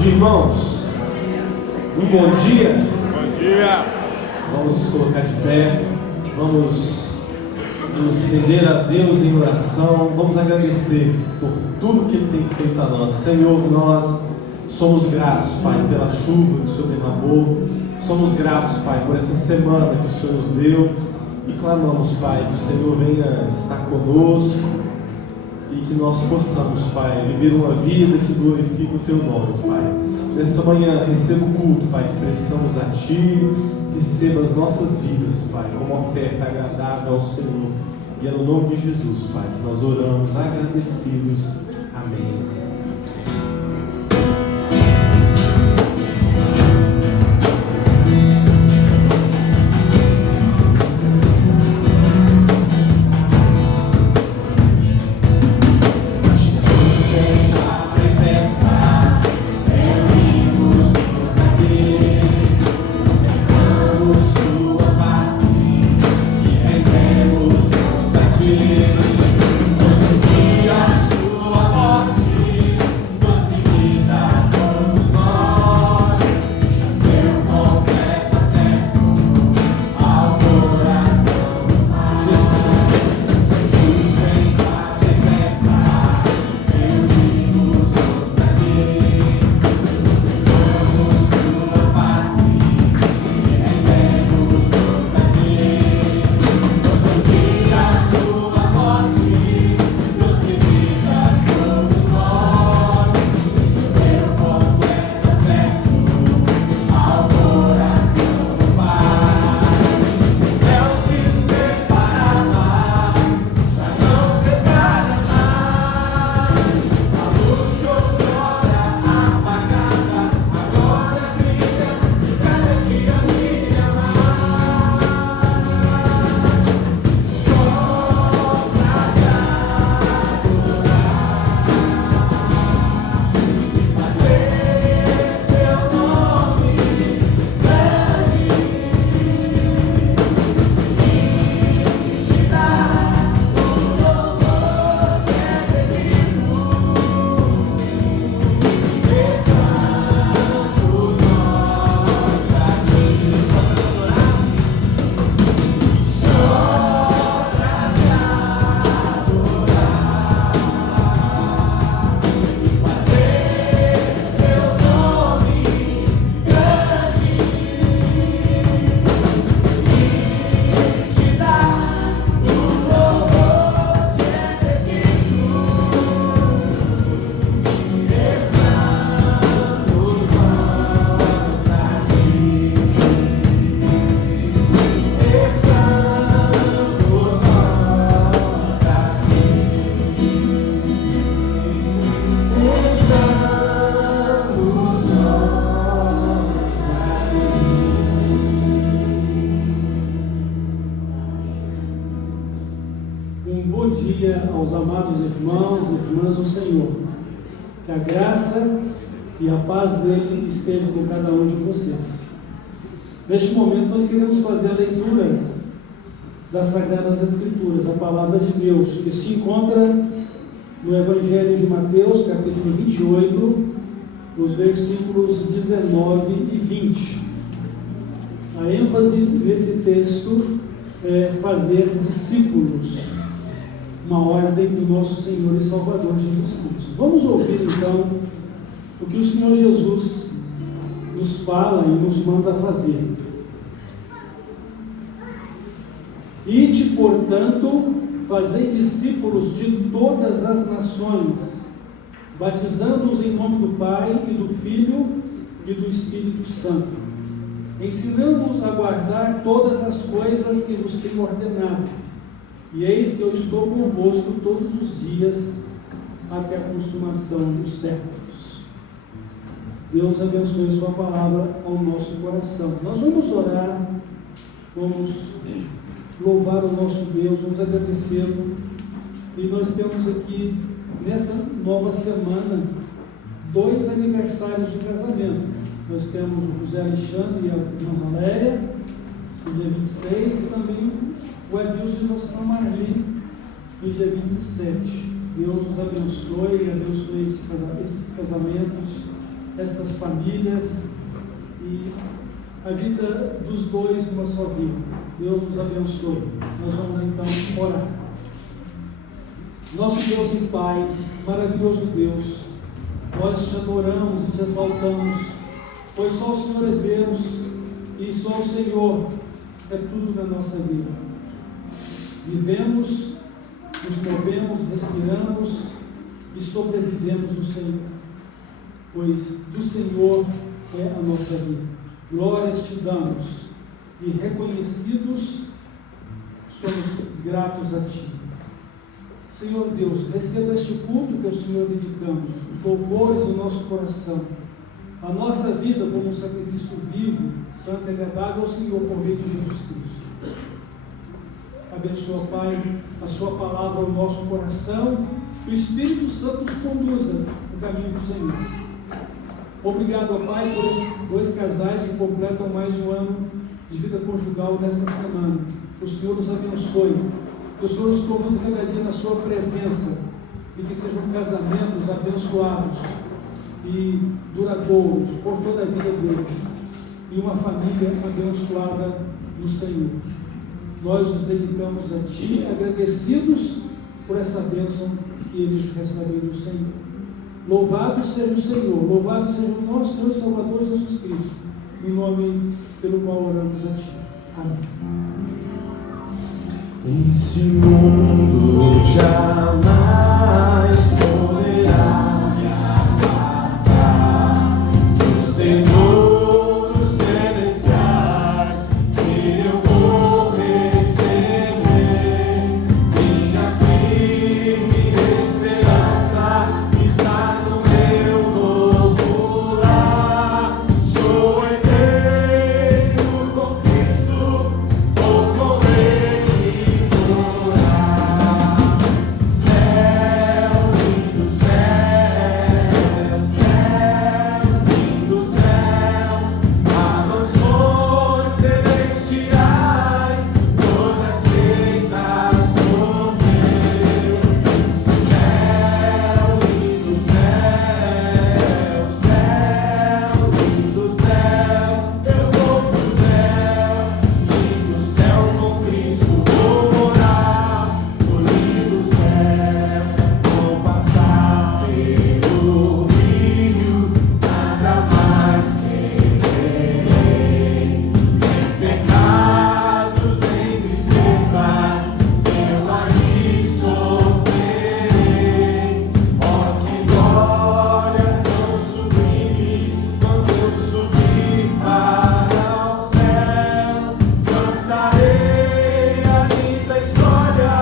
dia, irmãos. Um bom dia. Bom dia. Vamos nos colocar de pé. Vamos nos render a Deus em oração. Vamos agradecer por tudo que Ele tem feito a nós. Senhor, nós somos gratos, Pai, pela chuva que o Senhor derramou. Somos gratos, Pai, por essa semana que o Senhor nos deu. E clamamos, Pai, que o Senhor venha estar conosco. E que nós possamos, Pai, viver uma vida que glorifique o Teu nome, Pai. Nessa manhã, receba o culto, Pai, que prestamos a Ti. Receba as nossas vidas, Pai, como oferta agradável ao Senhor. E é no nome de Jesus, Pai, que nós oramos agradecidos. Amém. Aos amados irmãos e irmãs do Senhor, que a graça e a paz dele estejam com cada um de vocês. Neste momento nós queremos fazer a leitura das Sagradas Escrituras, a Palavra de Deus, que se encontra no Evangelho de Mateus, capítulo 28, os versículos 19 e 20. A ênfase desse texto é fazer discípulos, uma ordem do nosso Senhor e Salvador Jesus Cristo. Vamos ouvir então o que o Senhor Jesus nos fala e nos manda fazer. Ide, portanto, fazei discípulos de todas as nações, batizando-os em nome do Pai e do Filho e do Espírito Santo, ensinando-os a guardar todas as coisas que vos tenho ordenado. E eis que eu estou convosco todos os dias, até a consumação dos séculos. Deus abençoe sua palavra ao nosso coração. Nós vamos orar, vamos louvar o nosso Deus, vamos agradecê-lo. E nós temos aqui, nesta nova semana, 2 aniversários de casamento. Nós temos o José Alexandre e a irmã Valéria, no dia 26, e também o Edilson e nossa irmã Marli, no dia 27. Deus nos abençoe, abençoe esses casamentos, estas famílias e a vida dos dois numa só vida. Deus nos abençoe. Nós vamos então orar. Nosso Deus e Pai, maravilhoso Deus, nós te adoramos e te exaltamos, pois só o Senhor é Deus e só o Senhor é tudo na nossa vida. Vivemos, nos movemos, respiramos e sobrevivemos no Senhor, pois do Senhor é a nossa vida. Glórias te damos e reconhecidos somos gratos a Ti. Senhor Deus, receba este culto que ao Senhor dedicamos, os louvores do nosso coração, a nossa vida como um sacrifício vivo, santo e agradável ao Senhor por meio de Jesus Cristo. Abençoa, Pai, a Sua palavra ao nosso coração, que o Espírito Santo nos conduza no caminho do Senhor. Obrigado, Pai, por esses dois casais que completam mais um ano de vida conjugal nesta semana. Que o Senhor nos abençoe, que o Senhor nos conduza cada dia na Sua presença e que sejam casamentos abençoados e duradouros por toda a vida deles e uma família abençoada no Senhor. Nós nos dedicamos a Ti, agradecidos por essa bênção que eles recebem do Senhor. Louvado seja o Senhor, louvado seja o nosso Senhor e Salvador Jesus Cristo, em nome pelo qual oramos a Ti. Amém. Esse mundo jamais poderá me afastar dos tesouros celestiais que eu vou receber. Minha firme esperança está no meu novo lar. Sou herdeiro com Cristo, vou com Ele morar. Céu, lindo céu, céu, lindo céu, mansões celestiais, todas feitas por Deus. Céu, lindo céu, céu, lindo céu, eu vou pro céu, lindo céu com Cristo vou morar. No lindo céu, vou passar pelo rio, nada mais temerei. Nem pecados, nem tristeza, eu ali sofrerei. Ó, que glória tão sublime, quando eu subir para o céu, cantarei a linda história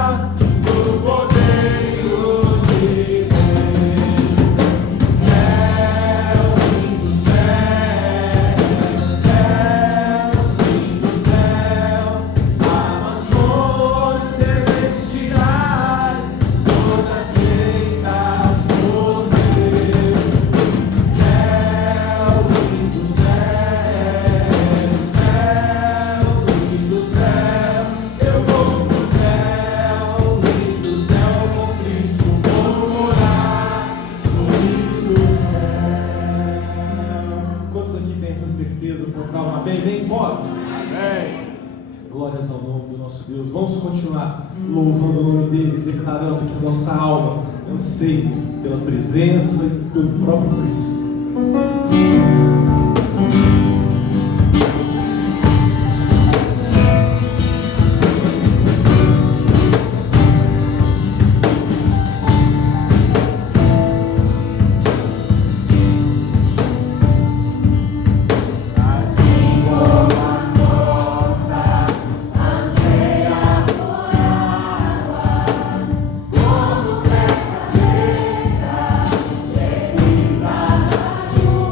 do Cordeiro de Deus. Céu, lindo céu, céu, lindo céu, mansões celestiais, todas feitas por Deus. Céu, lindo céu, eu vou pro céu, lindo céu com Cristo vou morar. No lindo céu. Quantos aqui têm essa certeza por calma? Amém? Bem, bora. Amém. Glórias ao nome do nosso Deus. Vamos continuar louvando o nome dele, declarando que nossa alma anseia pela presença e pelo próprio Cristo. Assim como a moça anseia por água, como terra seca precisa da chuva.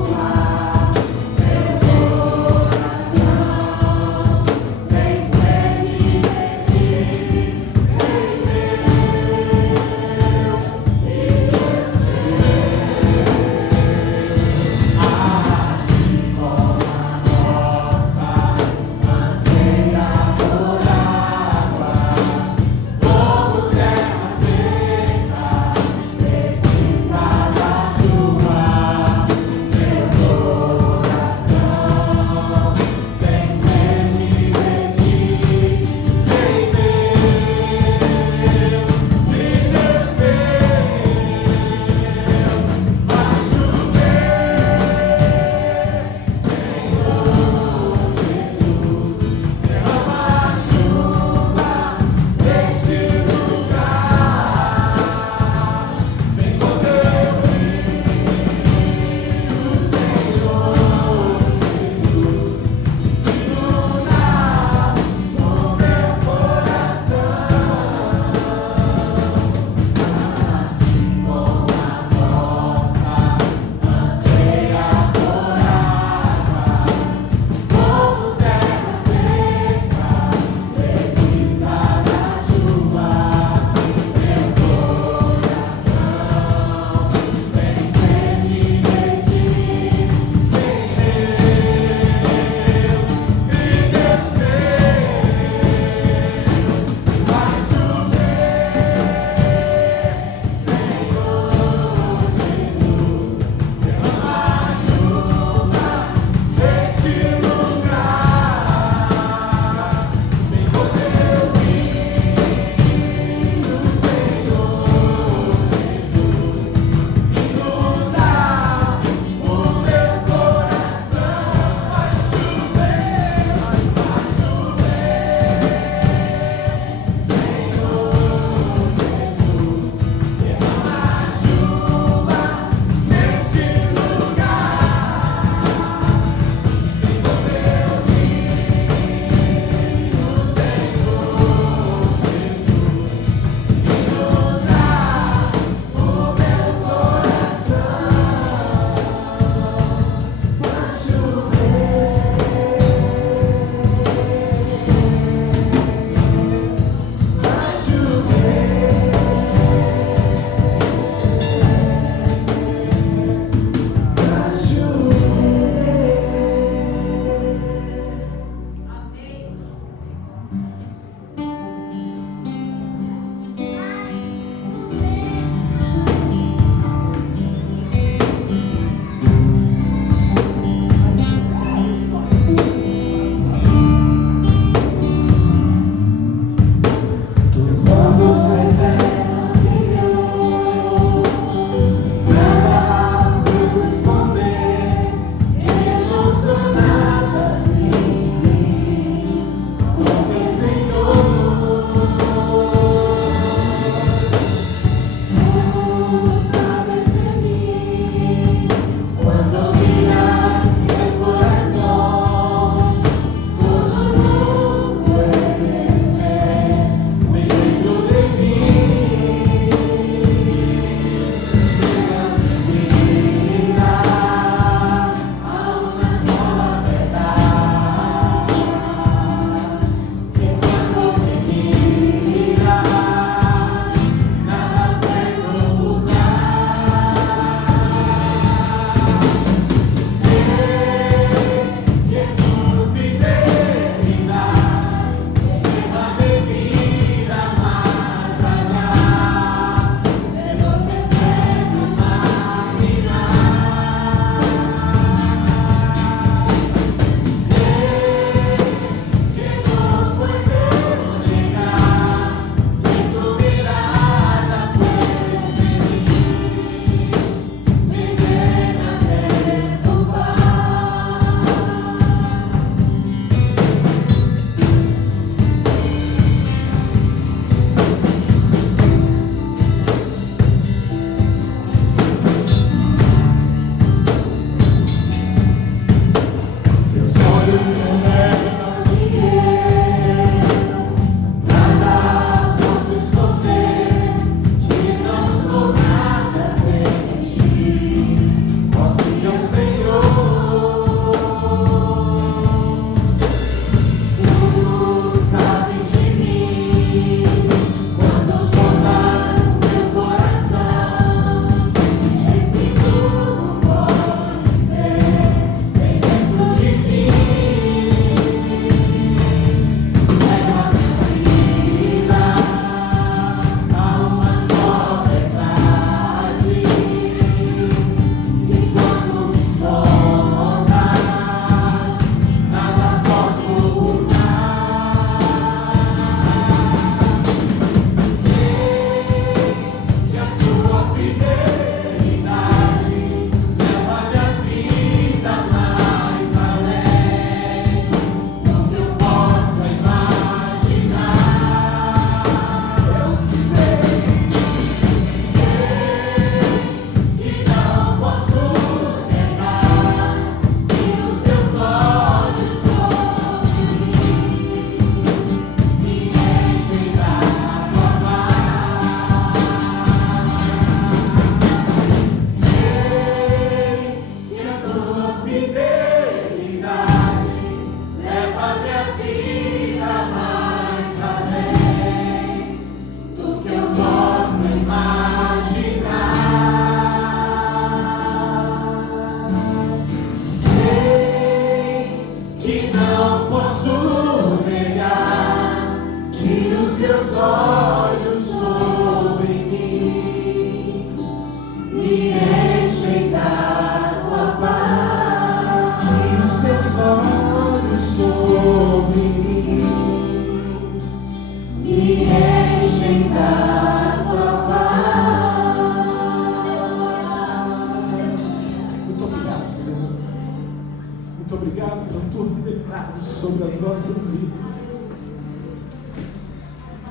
Muito obrigado pela tua fidelidade sobre as nossas vidas.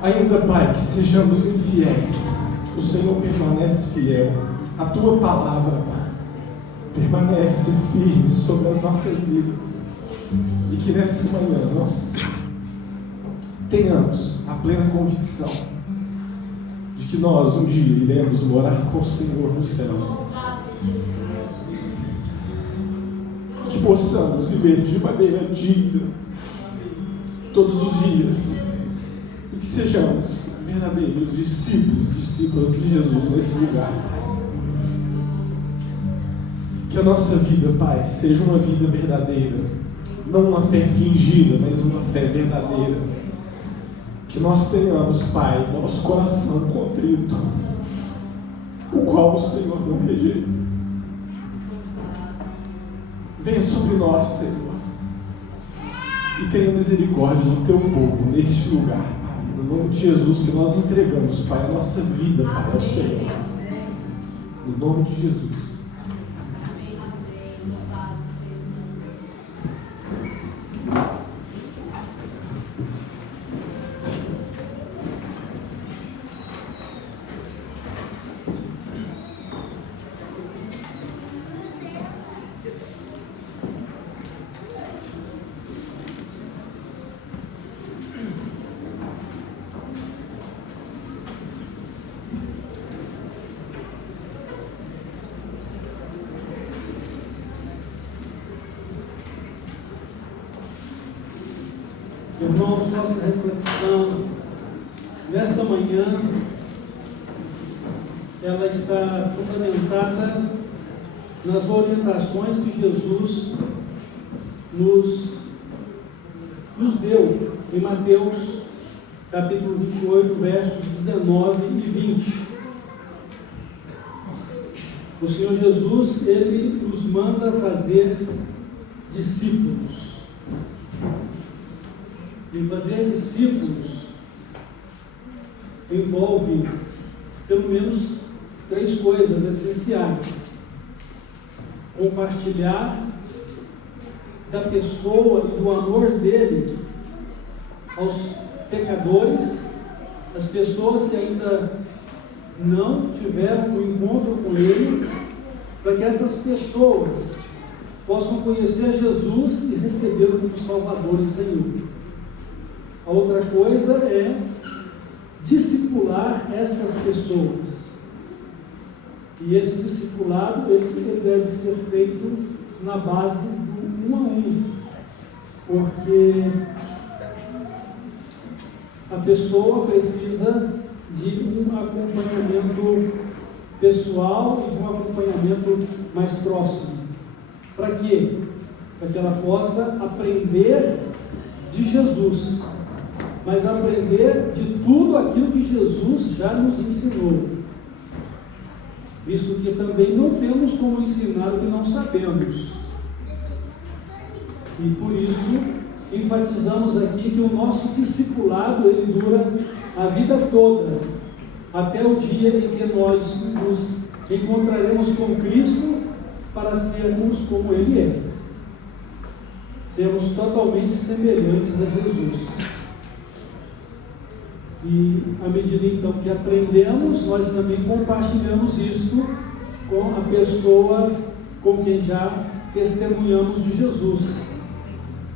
Ainda, Pai, que sejamos infiéis, o Senhor permanece fiel. A tua palavra, Pai, permanece firme sobre as nossas vidas. E que nessa manhã nós tenhamos a plena convicção de que nós um dia iremos morar com o Senhor no céu. Que possamos viver de maneira digna todos os dias. E que sejamos verdadeiros discípulos de Jesus nesse lugar. Que a nossa vida, Pai, seja uma vida verdadeira. Não uma fé fingida, mas uma fé verdadeira. Que nós tenhamos, Pai, nosso coração contrito, o qual o Senhor não rejeita. Venha sobre nós, Senhor, e tenha misericórdia do teu povo neste lugar, Pai. No nome de Jesus, que nós entregamos, Pai, a nossa vida, Pai, ao Senhor. No nome de Jesus. Irmãos, nossa reflexão nesta manhã, ela está fundamentada nas orientações que Jesus nos deu em Mateus capítulo 28, versos 19 e 20. O Senhor Jesus, Ele nos manda fazer discípulos. E fazer discípulos envolve pelo menos 3 coisas essenciais: compartilhar da pessoa e do amor dele aos pecadores, as pessoas que ainda não tiveram um encontro com ele, para que essas pessoas possam conhecer Jesus e recebê-lo como Salvador e Senhor. A outra coisa é discipular estas pessoas. E esse discipulado, ele deve ser feito na base do 1 a 1. Porque a pessoa precisa de um acompanhamento pessoal e de um acompanhamento mais próximo. Para quê? Para que ela possa aprender de Jesus, mas aprender de tudo aquilo que Jesus já nos ensinou, visto que também não temos como ensinar o que não sabemos. E por isso enfatizamos aqui que o nosso discipulado, ele dura a vida toda, até o dia em que nós nos encontraremos com Cristo para sermos como Ele é, sermos totalmente semelhantes a Jesus. E à medida então que aprendemos, nós também compartilhamos isso com a pessoa com quem já testemunhamos de Jesus.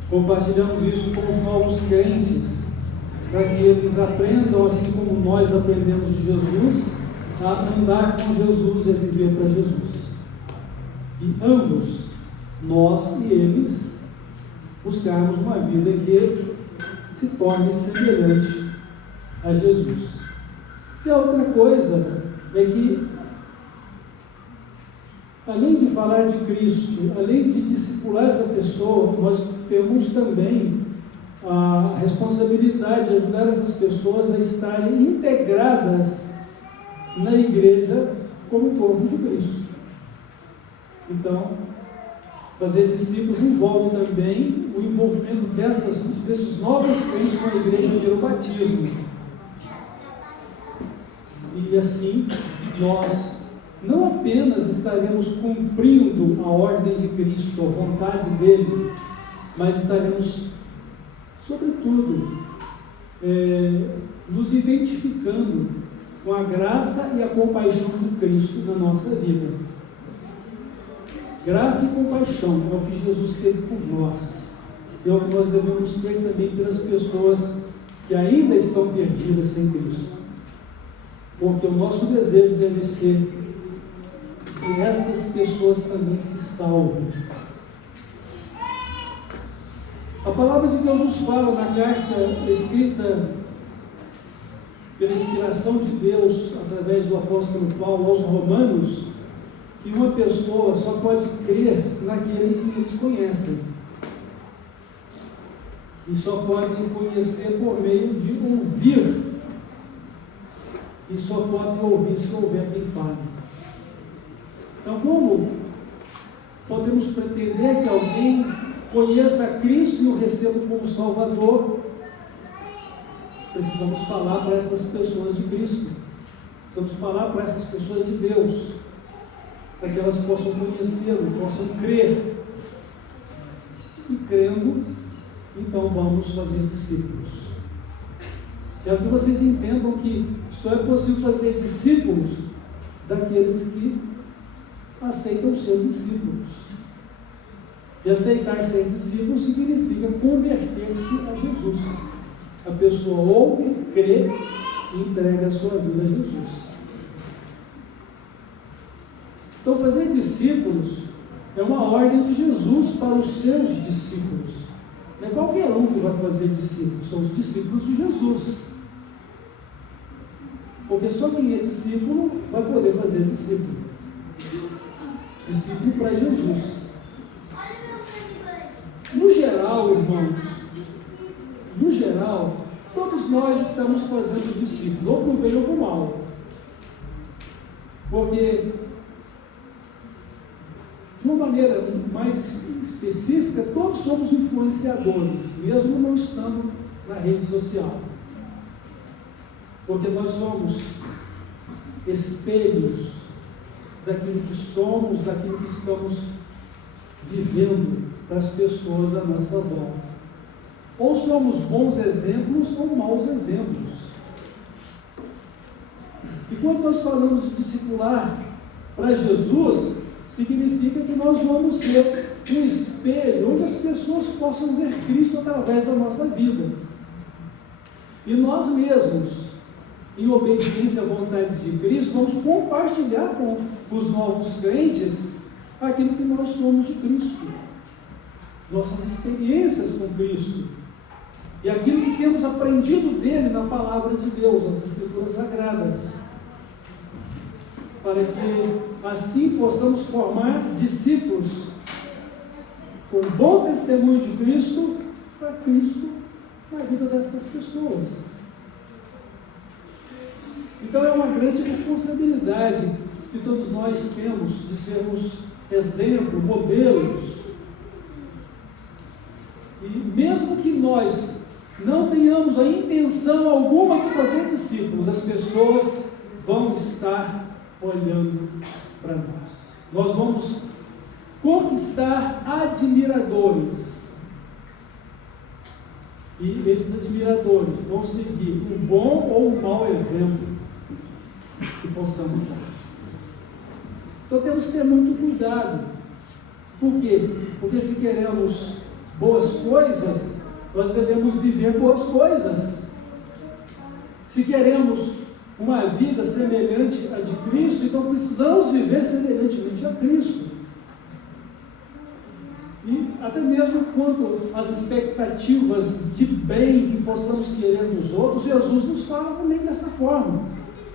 Compartilhamos isso com os novos crentes, para que eles aprendam, assim como nós aprendemos de Jesus, a andar com Jesus e a viver para Jesus. E ambos, nós e eles, buscarmos uma vida que se torne semelhante a Jesus. E a outra coisa é que, além de falar de Cristo, além de discipular essa pessoa, nós temos também a responsabilidade de ajudar essas pessoas a estarem integradas na igreja como corpo de Cristo. Então, fazer discípulos envolve também o envolvimento desses novos crentes com a igreja pelo batismo. E assim, nós não apenas estaremos cumprindo a ordem de Cristo, a vontade dele, mas estaremos, sobretudo, nos identificando com a graça e a compaixão de Cristo na nossa vida. Graça e compaixão é o que Jesus teve por nós, é o que nós devemos ter também pelas pessoas que ainda estão perdidas sem Cristo, porque o nosso desejo deve ser que estas pessoas também se salvem. A palavra de Deus nos fala na carta escrita pela inspiração de Deus através do apóstolo Paulo aos Romanos, que uma pessoa só pode crer naquele que eles conhecem, e só podem conhecer por meio de ouvir, e só podem ouvir se houver quem fale. Então, como podemos pretender que alguém conheça Cristo e o receba como Salvador? Precisamos falar para essas pessoas de Cristo, precisamos falar para essas pessoas de Deus, para que elas possam conhecê-lo, possam crer. E crendo, então vamos fazer discípulos. Quero que vocês entendam que só é possível fazer discípulos daqueles que aceitam ser discípulos. E aceitar ser discípulo significa converter-se a Jesus. A pessoa ouve, crê e entrega a sua vida a Jesus. Então, fazer discípulos é uma ordem de Jesus para os seus discípulos. Não é qualquer um que vai fazer discípulos, são os discípulos de Jesus. Porque só quem é discípulo vai poder fazer discípulo. Discípulo para Jesus. No geral, irmãos, no geral, todos nós estamos fazendo discípulos, ou por bem ou por mal. Porque, de uma maneira mais específica, todos somos influenciadores, mesmo não estando na rede social. Porque nós somos espelhos daquilo que somos, daquilo que estamos vivendo para as pessoas à nossa volta. Ou somos bons exemplos ou maus exemplos. E quando nós falamos de discipular para Jesus, significa que nós vamos ser um espelho onde as pessoas possam ver Cristo através da nossa vida. E nós mesmos, em obediência à vontade de Cristo, vamos compartilhar com os novos crentes aquilo que nós somos de Cristo, nossas experiências com Cristo, e aquilo que temos aprendido dele na palavra de Deus, as Escrituras Sagradas, para que assim possamos formar discípulos com bom testemunho de Cristo, para Cristo na vida destas pessoas. Então é uma grande responsabilidade que todos nós temos de sermos exemplo, modelos. E mesmo que nós não tenhamos a intenção alguma de fazer discípulos, as pessoas vão estar olhando para nós. Nós vamos conquistar admiradores. E esses admiradores vão seguir um bom ou um mau exemplo que possamos dar. Então temos que ter muito cuidado. Por quê? Porque se queremos boas coisas, nós devemos viver boas coisas. Se queremos uma vida semelhante à de Cristo, então precisamos viver semelhantemente a Cristo. E até mesmo quanto às expectativas de bem que possamos querer nos outros, Jesus nos fala também dessa forma.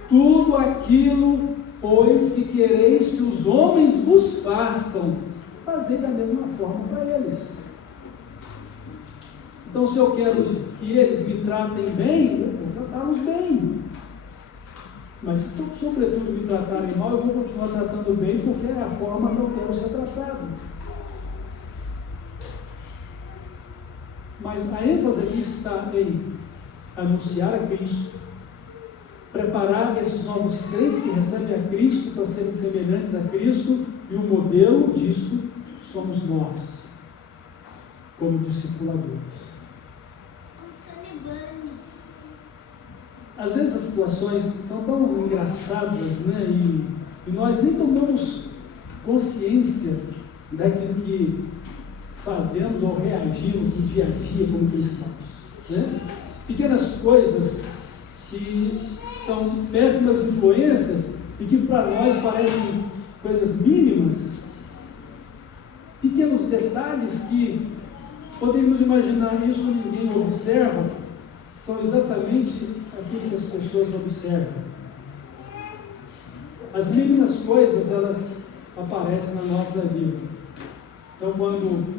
Tudo aquilo, pois, que quereis que os homens vos façam, fazei da mesma forma para eles. Então, se eu quero que eles me tratem bem, eu vou tratá-los bem. Mas se, sobretudo, me tratarem mal, eu vou continuar tratando bem, porque é a forma que eu quero ser tratado. Mas a ênfase aqui está em anunciar a Cristo, preparar esses novos crentes que recebem a Cristo para serem semelhantes a Cristo, e o modelo disto somos nós, como discipuladores. Às vezes as situações são tão engraçadas, né? E nós nem tomamos consciência daquilo que fazemos ou reagimos no dia a dia como cristãos, né? Pequenas coisas que são péssimas influências e que para nós parecem coisas mínimas, pequenos detalhes que podemos imaginar isso e ninguém observa, são exatamente aquilo que as pessoas observam. As mínimas coisas, elas aparecem na nossa vida. Então, quando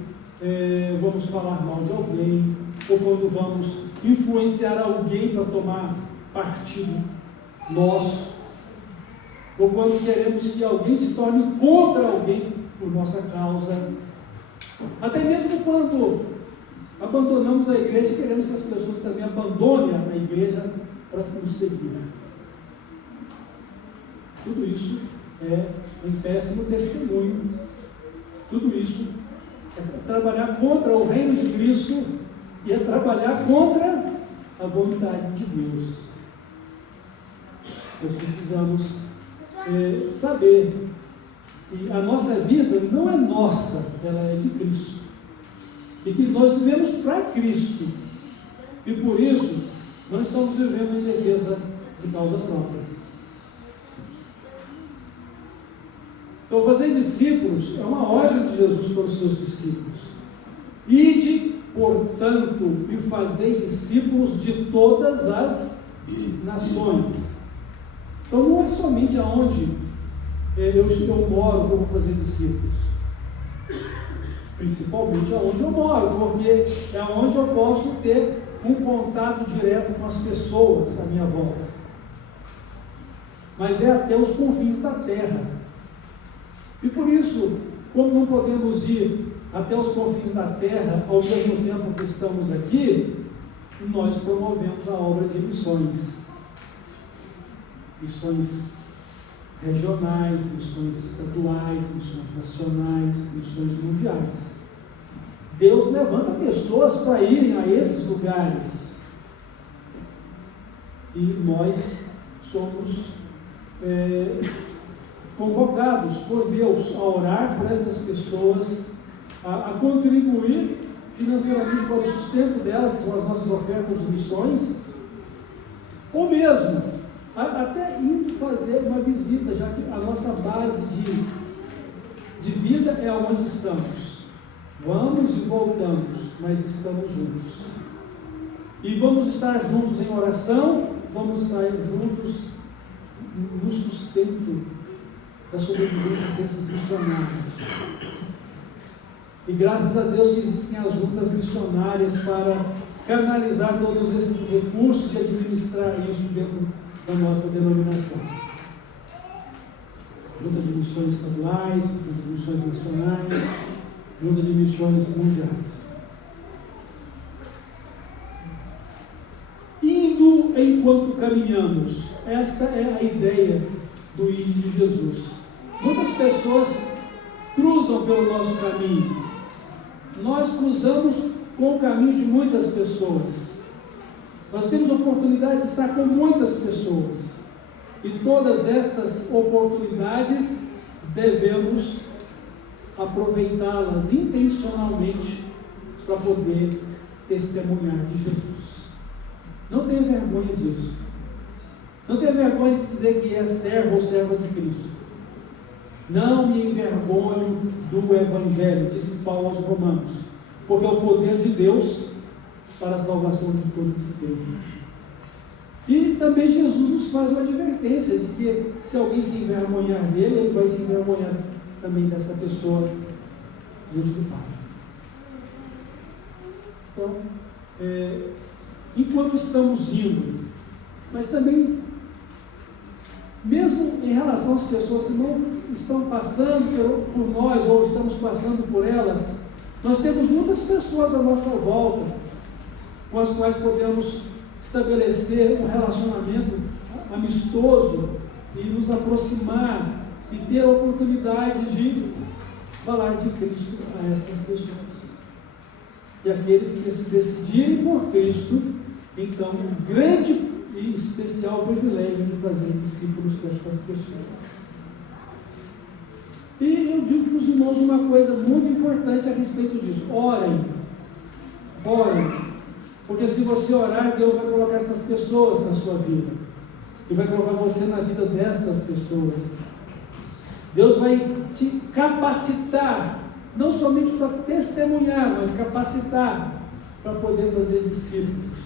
vamos falar mal de alguém, ou quando vamos influenciar alguém para tomar partido nosso, ou quando queremos que alguém se torne contra alguém por nossa causa, até mesmo quando abandonamos a igreja e queremos que as pessoas também abandonem a igreja para nos seguir. Tudo isso é um péssimo testemunho. Tudo isso é trabalhar contra o reino de Cristo e é trabalhar contra a vontade de Deus. Nós precisamos saber que a nossa vida não é nossa, ela é de Cristo. E que nós vivemos para Cristo. E por isso, não estamos vivendo em defesa de causa própria. Então, fazer discípulos é uma ordem de Jesus para os seus discípulos. Ide, portanto, e fazei discípulos de todas as nações. Então, não é somente aonde eu moro que eu vou fazer discípulos. Principalmente aonde eu moro, porque é onde eu posso ter um contato direto com as pessoas à minha volta. Mas é até os confins da terra. E por isso, como não podemos ir até os confins da terra ao mesmo tempo que estamos aqui, nós promovemos a obra de missões. Missões regionais, missões estaduais, missões nacionais, missões mundiais. Deus levanta pessoas para irem a esses lugares. E nós somos convocados por Deus a orar por estas pessoas, a contribuir financeiramente para o sustento delas, que são as nossas ofertas de missões, ou mesmo até indo fazer uma visita, já que a nossa base de vida é onde estamos. Vamos e voltamos, mas estamos juntos. E vamos estar juntos em oração, vamos estar juntos no sustento da sobrevivência desses missionários. E graças a Deus que existem as juntas missionárias para canalizar todos esses recursos e administrar isso dentro da nossa denominação. Junta de missões estaduais, junta de missões nacionais, junta de missões mundiais. Indo enquanto caminhamos, esta é a ideia do ID de Jesus. Muitas pessoas cruzam pelo nosso caminho. Nós cruzamos com o caminho de muitas pessoas. Nós temos a oportunidade de estar com muitas pessoas. E todas estas oportunidades devemos aproveitá-las intencionalmente para poder testemunhar de Jesus. Não tenha vergonha disso. Não tenha vergonha de dizer que é servo ou serva de Cristo. Não me envergonho do Evangelho, disse Paulo aos Romanos, porque é o poder de Deus para a salvação de todo que crê. E também Jesus nos faz uma advertência de que se alguém se envergonhar dele, ele vai se envergonhar também dessa pessoa diante do Pai. Então, enquanto estamos indo, mas também, mesmo em relação às pessoas que não estão passando por nós ou estamos passando por elas, nós temos muitas pessoas à nossa volta com as quais podemos estabelecer um relacionamento amistoso e nos aproximar e ter a oportunidade de falar de Cristo a estas pessoas. E aqueles que se decidirem por Cristo, então, um grande e especial privilégio de fazer discípulos destas pessoas. E eu digo para os irmãos uma coisa muito importante a respeito disso: orem, porque se você orar, Deus vai colocar estas pessoas na sua vida, e vai colocar você na vida destas pessoas. Deus vai te capacitar, não somente para testemunhar, mas capacitar para poder fazer discípulos,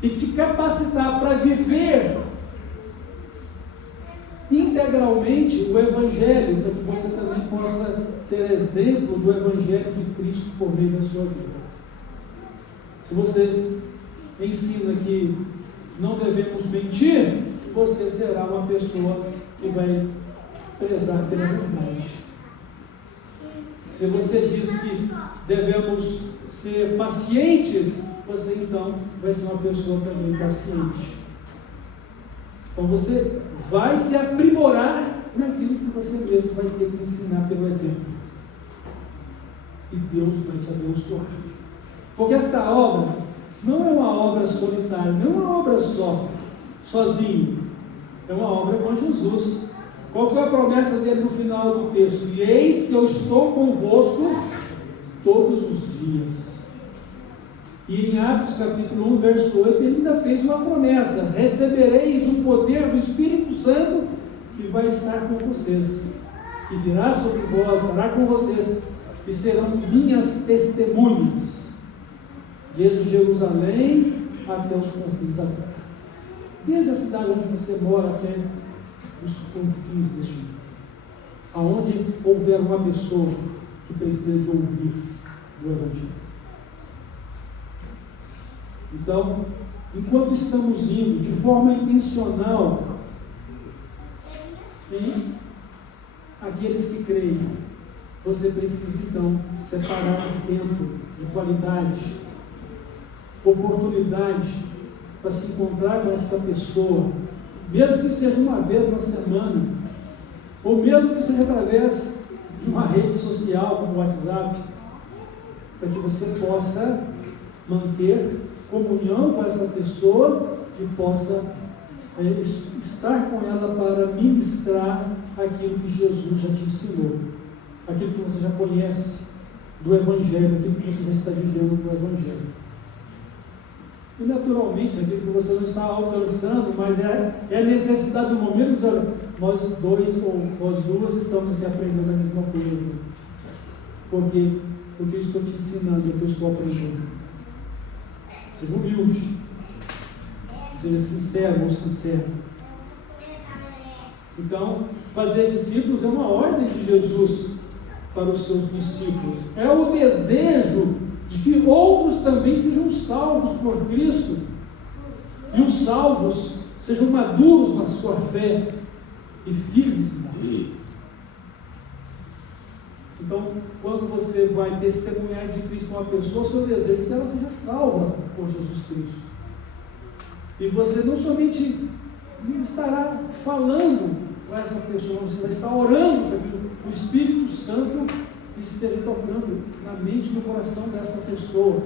e te capacitar para viver integralmente o Evangelho, para que você também possa ser exemplo do Evangelho de Cristo por meio da sua vida. Se você ensina que não devemos mentir, você será uma pessoa que vai prezar pela verdade. Se você diz que devemos ser pacientes, você então vai ser uma pessoa também paciente. Então você vai se aprimorar naquilo que você mesmo vai ter que ensinar pelo exemplo. E Deus vai te abençoar. Porque esta obra não é uma obra solitária, não é uma obra sozinho. É uma obra com Jesus. Qual foi a promessa dele no final do texto? E eis que eu estou convosco todos os dias. E em Atos capítulo 1, verso 8, ele ainda fez uma promessa: recebereis o poder do Espírito Santo que vai estar com vocês, que virá sobre vós, estará com vocês, e serão minhas testemunhas, desde Jerusalém até os confins da terra. Desde a cidade onde você mora até os confins deste mundo. Aonde houver uma pessoa que precisa de ouvir o Evangelho. Então, enquanto estamos indo de forma intencional em aqueles que creem, você precisa então separar tempo de qualidade, oportunidade para se encontrar com esta pessoa, mesmo que seja uma vez na semana, ou mesmo que seja através de uma rede social como o WhatsApp, para que você possa manter comunhão com essa pessoa e possa estar com ela para ministrar aquilo que Jesus já te ensinou, aquilo que você já conhece do Evangelho, aquilo que você já está vivendo do Evangelho. E naturalmente, aquilo que você não está alcançando, mas é a necessidade do momento, olha, nós dois ou nós duas estamos aqui aprendendo a mesma coisa, porque o que eu estou te ensinando, o que eu estou aprendendo. Seja humilde, seja sincero ou sincero. Então, fazer discípulos é uma ordem de Jesus para os seus discípulos. É o desejo de que outros também sejam salvos por Cristo, e os salvos sejam maduros na sua fé e firmes na fé. Então, quando você vai testemunhar de Cristo a uma pessoa, o seu desejo é que ela seja salva por Jesus Cristo. E você não somente estará falando para essa pessoa, você vai estar orando para que o Espírito Santo esteja tocando na mente e no coração dessa pessoa.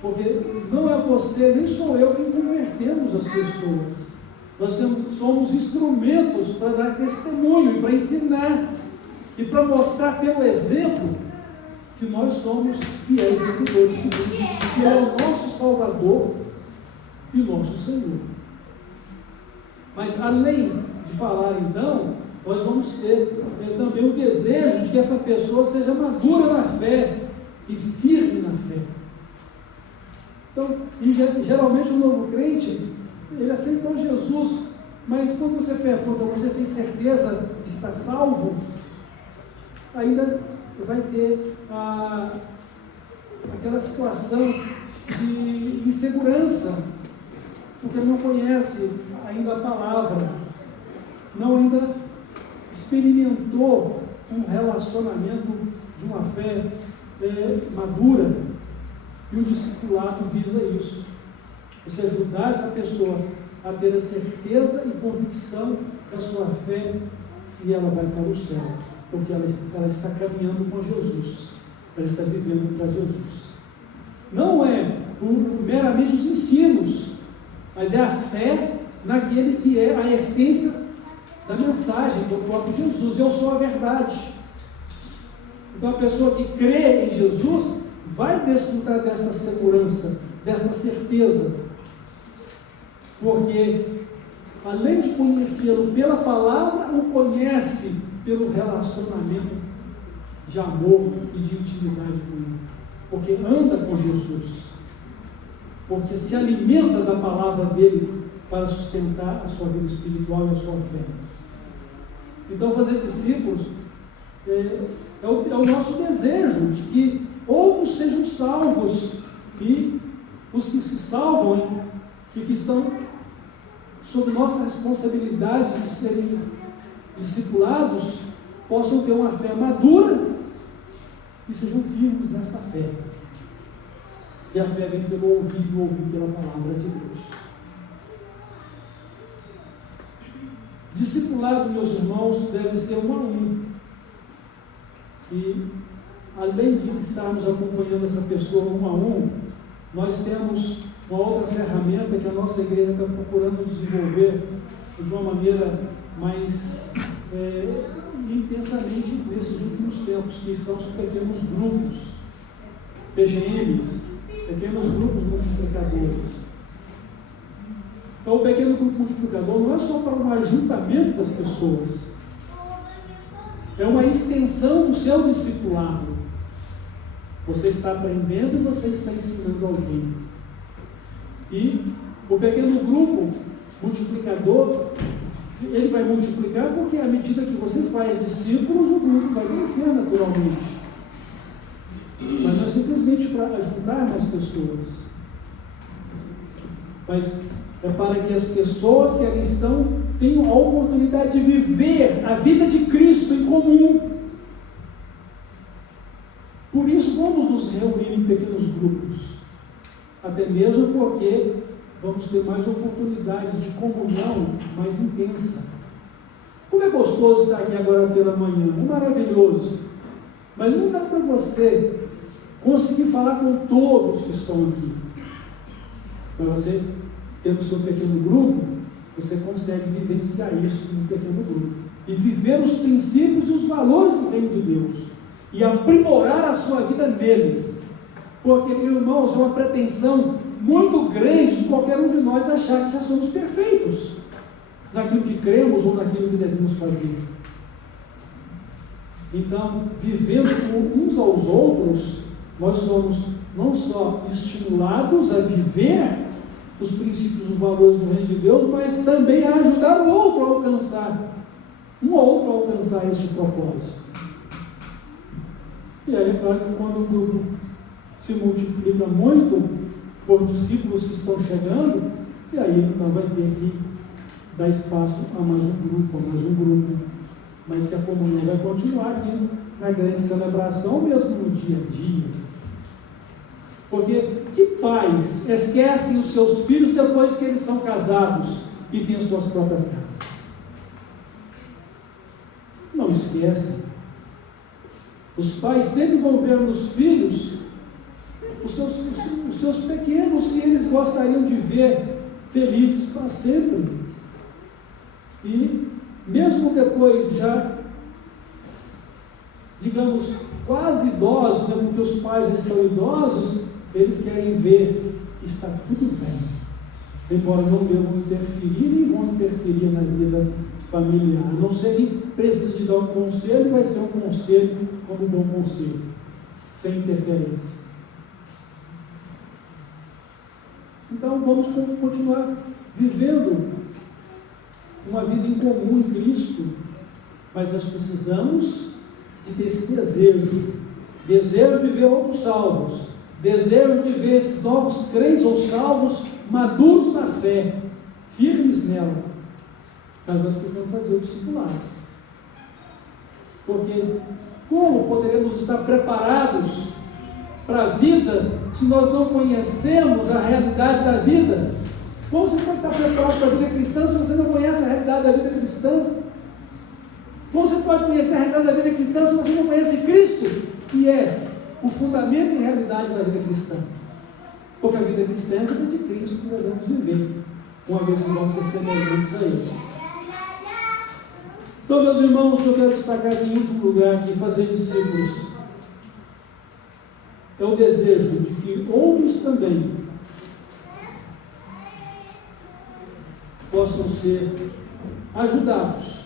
Porque não é você, nem sou eu que convertemos as pessoas. Nós somos instrumentos para dar testemunho e para ensinar. E para mostrar pelo exemplo que nós somos fiéis seguidores de Cristo, que é o nosso Salvador e nosso Senhor. Mas além de falar então, nós vamos ter também o desejo de que essa pessoa seja madura na fé e firme na fé. Então, geralmente o novo crente, ele aceitou Jesus, mas quando você pergunta, você tem certeza de que está salvo? Ainda vai ter aquela situação de insegurança, porque não conhece ainda a palavra, não ainda experimentou um relacionamento de uma fé madura, e o discipulado visa isso, você ajudar essa pessoa a ter a certeza e convicção da sua fé, e ela vai para o céu, porque ela está caminhando com Jesus, ela está vivendo para Jesus. Não é meramente os ensinos, mas é a fé naquele que é a essência da mensagem do próprio Jesus. Eu sou a verdade. Então a pessoa que crê em Jesus vai desfrutar desta segurança, desta certeza, porque além de conhecê-lo pela palavra, o conhece pelo relacionamento de amor e de intimidade com ele, porque anda com Jesus, porque se alimenta da palavra dele para sustentar a sua vida espiritual e a sua fé. Então fazer discípulos é o nosso desejo de que outros sejam salvos, e os que se salvam e que estão sob nossa responsabilidade de serem discipulados possam ter uma fé madura e sejam firmes nesta fé. E a fé vem pelo ouvir e ouvir pela palavra de Deus. Discipulado, meus irmãos, deve ser um a um. E além de estarmos acompanhando essa pessoa um a um, nós temos uma outra ferramenta que a nossa igreja está procurando desenvolver de uma maneira mais intensamente nesses últimos tempos, que são os pequenos grupos, PGMs, pequenos grupos multiplicadores. Então o pequeno grupo multiplicador não é só para um ajuntamento das pessoas, é uma extensão do seu discipulado. Você está aprendendo e você está ensinando alguém. E o pequeno grupo multiplicador, ele vai multiplicar porque à medida que você faz discípulos, o grupo vai crescer naturalmente. Mas não é simplesmente para ajudar mais pessoas, mas é para que as pessoas que ali estão tenham a oportunidade de viver a vida de Cristo em comum. Por isso vamos nos reunir em pequenos grupos, até mesmo porque vamos ter mais oportunidades de comunhão mais intensa. Como é gostoso estar aqui agora pela manhã, é maravilhoso, mas não dá para você conseguir falar com todos que estão aqui. Mas você, tendo o seu pequeno grupo, você consegue vivenciar isso no pequeno grupo e viver os princípios e os valores do reino de Deus e aprimorar a sua vida neles, porque, meus irmãos, é uma pretensão muito grande de qualquer um de nós achar que já somos perfeitos naquilo que cremos ou naquilo que devemos fazer. Então, vivendo uns aos outros, nós somos não só estimulados a viver os princípios e os valores do reino de Deus, mas também a ajudar o outro a alcançar, um ao outro a alcançar este propósito. E aí é claro que quando o grupo se multiplica muito por discípulos que estão chegando, e aí então vai ter que dar espaço a mais um grupo, mas que a comunhão vai continuar aqui na grande celebração, mesmo no dia a dia. Porque que pais esquecem os seus filhos depois que eles são casados e têm as suas próprias casas? Não esquecem. Os pais sempre vão ver nos filhos os seus pequenos que eles gostariam de ver felizes para sempre. E mesmo depois já, digamos, quase idosos, né, porque os pais já estão idosos, eles querem ver que está tudo bem, embora não devam interferir, nem vão interferir na vida familiar, a não ser que precise de dar um conselho, vai ser um conselho como um bom conselho, sem interferência. Então vamos continuar vivendo uma vida em comum em Cristo, mas nós precisamos de ter esse desejo de ver outros salvos, desejo de ver esses novos crentes ou salvos maduros na fé, firmes nela. Mas nós precisamos fazer o discipulado, porque como poderemos estar preparados para a vida se nós não conhecemos a realidade da vida? Como você pode estar preparado para a vida cristã se você não conhece a realidade da vida cristã? Como você pode conhecer a realidade da vida cristã se você não conhece Cristo, que é o fundamento e realidade da vida cristã? Porque a vida cristã é a vida de Cristo que nós devemos viver, uma vez que vamos ser semelhantes a Ele. Então, meus irmãos, eu quero destacar em último lugar aqui, fazer discípulos. É o desejo de que outros também possam ser ajudados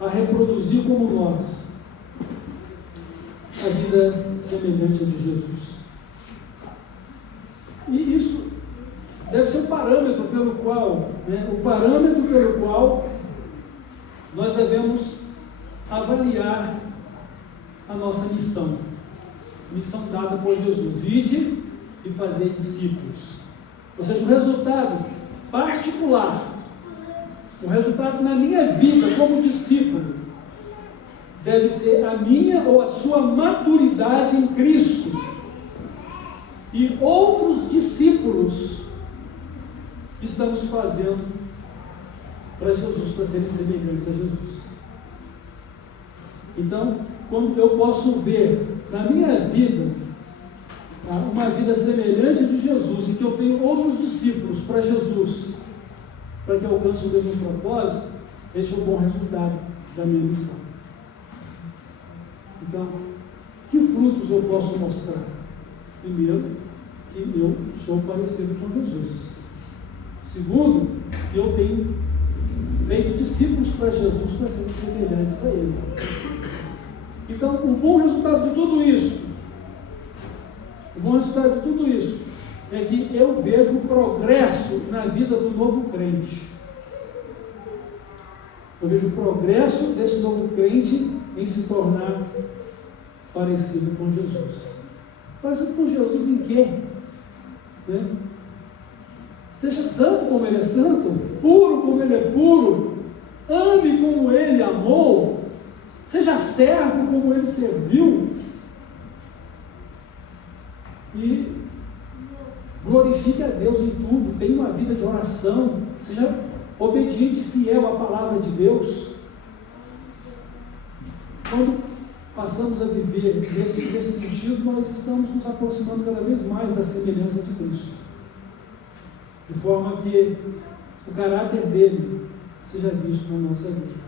a reproduzir como nós a vida semelhante a de Jesus. E isso deve ser o parâmetro pelo qual nós devemos avaliar a nossa missão dada por Jesus: ide e fazer discípulos. Ou seja, o resultado particular, o resultado na minha vida como discípulo, deve ser a minha ou a sua maturidade em Cristo. E outros discípulos estamos fazendo para Jesus, para serem semelhantes a Jesus. Então, quando eu posso ver na minha vida uma vida semelhante a de Jesus, e que eu tenho outros discípulos para Jesus, para que eu alcance o mesmo propósito, esse é o bom resultado da minha missão. Então, que frutos eu posso mostrar? Primeiro, que eu sou parecido com Jesus. Segundo, que eu tenho feito discípulos para Jesus, para serem semelhantes a Ele. Então, o bom resultado de tudo isso, é que eu vejo o progresso na vida do novo crente. Eu vejo o progresso desse novo crente em se tornar parecido com Jesus. Parecido com Jesus em quê? Né? Seja santo como Ele é santo, puro como Ele é puro, ame como Ele amou, seja servo como Ele serviu, e glorifique a Deus em tudo, tenha uma vida de oração, seja obediente e fiel à palavra de Deus. Quando passamos a viver nesse sentido, nós estamos nos aproximando cada vez mais da semelhança de Cristo, de forma que o caráter dele seja visto na nossa vida.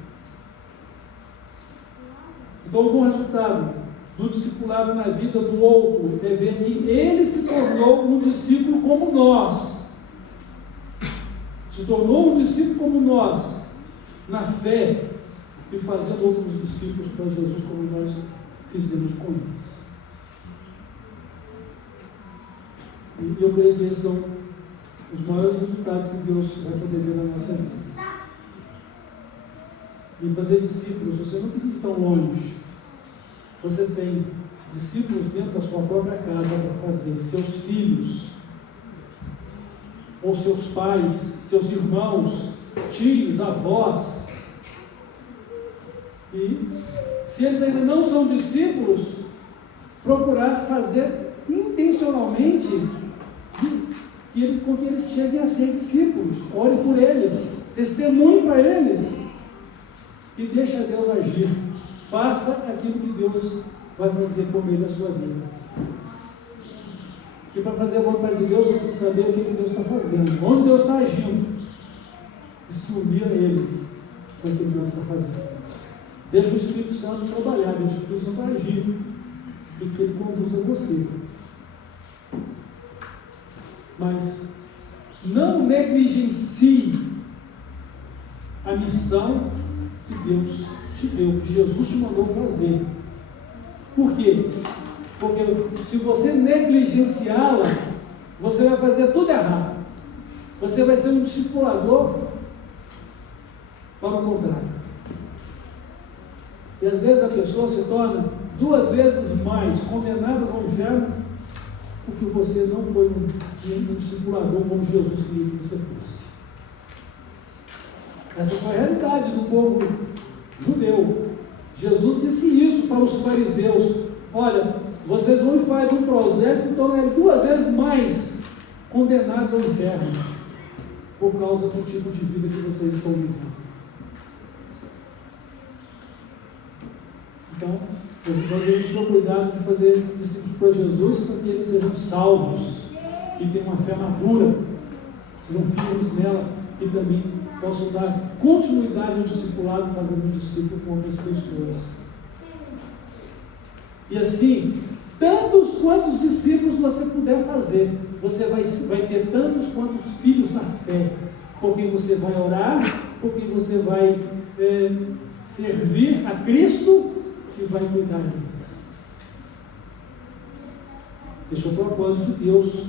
Então, o bom resultado do discipulado na vida do outro é ver que ele se tornou um discípulo como nós, na fé, e fazendo outros discípulos para Jesus, como nós fizemos com eles. E eu creio que esses são os maiores resultados que Deus vai poder ver na nossa vida. E fazer discípulos, você não precisa ir tão longe. Você tem discípulos dentro da sua própria casa para fazer, seus filhos, ou seus pais, seus irmãos, tios, avós. E se eles ainda não são discípulos, procurar fazer intencionalmente com que eles cheguem a ser discípulos. Ore por eles, testemunhe para eles e deixe a Deus agir. Faça aquilo que Deus vai fazer por meio da sua vida. Porque para fazer a vontade de Deus, você precisa saber o que Deus está fazendo, onde Deus está agindo, e se unir a Ele com o que Deus está fazendo. Deixa o Espírito Santo trabalhar, deixa o Espírito Santo agir, e que Ele conduza você. Mas não negligencie a missão que Deus te deu, que Jesus te mandou fazer. Por quê? Porque se você negligenciá-la, você vai fazer tudo errado. Você vai ser um discipulador para o contrário. E às vezes a pessoa se torna 2 vezes mais condenada ao inferno porque você não foi um discipulador como Jesus queria que você fosse. Essa foi a realidade do povo judeu. Jesus disse isso para os fariseus: olha, vocês vão e fazem um projeto que torna 2 vezes mais condenados ao inferno. por causa do tipo de vida que vocês estão vivendo. Então, nós devemos ter o cuidado de fazer discípulos para Jesus, para que eles sejam salvos e tenham uma fé madura, sejam firmes nela e também possam dar continuidade ao discipulado, fazendo discípulo com outras pessoas. E assim, tantos quantos discípulos você puder fazer, você vai ter tantos quantos filhos na fé, por quem você vai orar, por quem você vai servir a Cristo e vai cuidar deles. Este é o propósito de Deus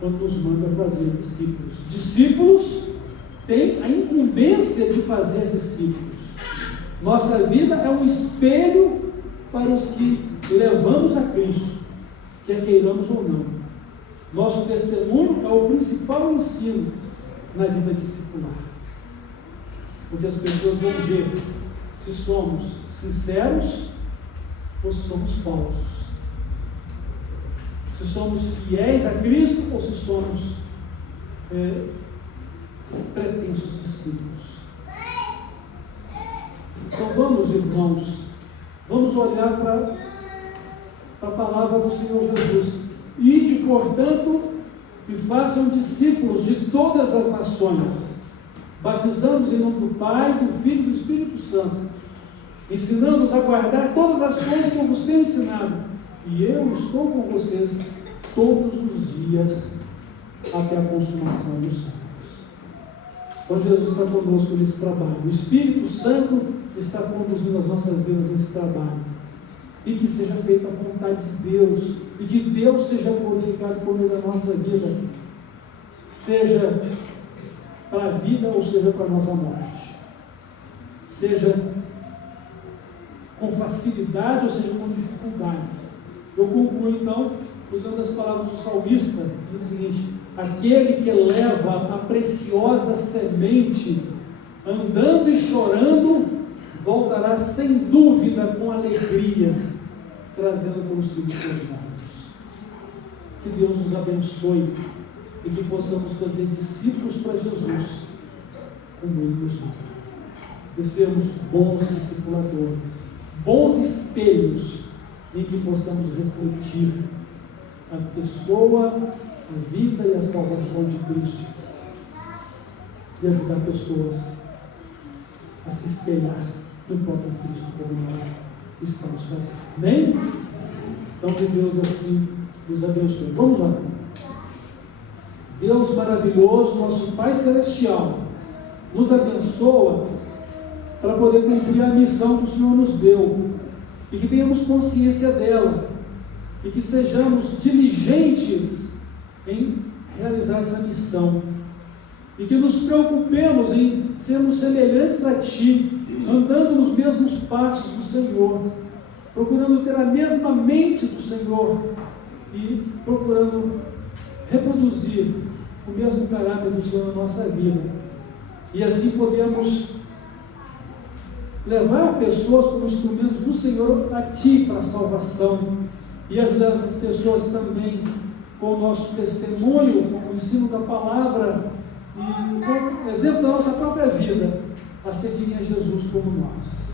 quando nos manda fazer discípulos. Discípulos têm a incumbência de fazer discípulos. Nossa vida é um espelho para os que levamos a Cristo, quer queiramos ou não. Nosso testemunho é o principal ensino na vida discipular, porque as pessoas vão ver se somos sinceros ou se somos falsos, se somos fiéis a Cristo ou se somos pretensos discípulos. Então vamos, irmãos, vamos olhar para a palavra do Senhor Jesus. Ide, portanto, e façam discípulos de todas as nações, batizando-os em nome do Pai, do Filho e do Espírito Santo, ensinando-os a guardar todas as coisas que eu vos tenho ensinado, e eu estou com vocês todos os dias até a consumação dos séculos. Então Jesus está conosco nesse trabalho, o Espírito Santo está conduzindo as nossas vidas nesse trabalho, e que seja feita a vontade de Deus, e que Deus seja glorificado por meio da nossa vida, seja para a vida ou seja para a nossa morte, seja com facilidade ou seja com dificuldades. Eu concluo então usando as palavras do salmista, diz o seguinte: aquele que leva a preciosa semente, andando e chorando, voltará sem dúvida com alegria, trazendo consigo seus lábios. Que Deus nos abençoe e que possamos fazer discípulos para Jesus, como Ele nos manda. E sermos bons discipuladores, bons espelhos em que possamos refletir a pessoa, a vida e a salvação de Cristo e ajudar pessoas a se espelhar no próprio Cristo como nós estamos fazendo. Amém? Então que Deus assim nos abençoe. Vamos lá. Deus maravilhoso, nosso Pai Celestial, nos abençoa para poder cumprir a missão que o Senhor nos deu, e que tenhamos consciência dela, e que sejamos diligentes em realizar essa missão, e que nos preocupemos em sermos semelhantes a Ti, andando nos mesmos passos do Senhor, procurando ter a mesma mente do Senhor e procurando reproduzir o mesmo caráter do Senhor na nossa vida, e assim podemos levar pessoas como instrumentos do Senhor a Ti para a salvação, e ajudar essas pessoas também com o nosso testemunho, com o ensino da palavra e com o exemplo da nossa própria vida, a seguirem a Jesus como nós.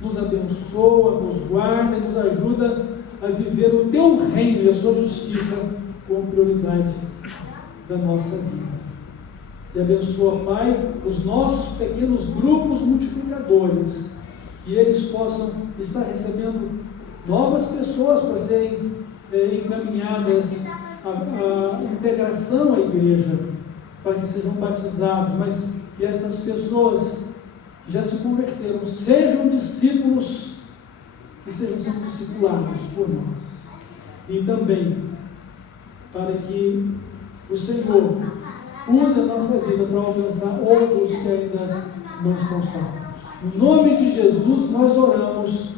Nos abençoa, nos guarda e nos ajuda a viver o Teu reino e a Sua justiça como prioridade da nossa vida. E abençoa, Pai, os nossos pequenos grupos multiplicadores, que eles possam estar recebendo novas pessoas para serem encaminhadas à integração à igreja, para que sejam batizados, mas que estas pessoas que já se converteram sejam discípulos, que sejam sendo discipulados por nós, e também para que o Senhor use a nossa vida para alcançar outros que ainda não estão salvos. No nome de Jesus nós oramos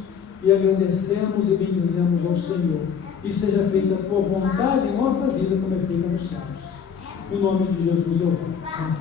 e agradecemos e bendizemos ao Senhor. E seja feita a Tua vontade em nossa vida, como é feita nos céus. No nome de Jesus eu oro. Amém.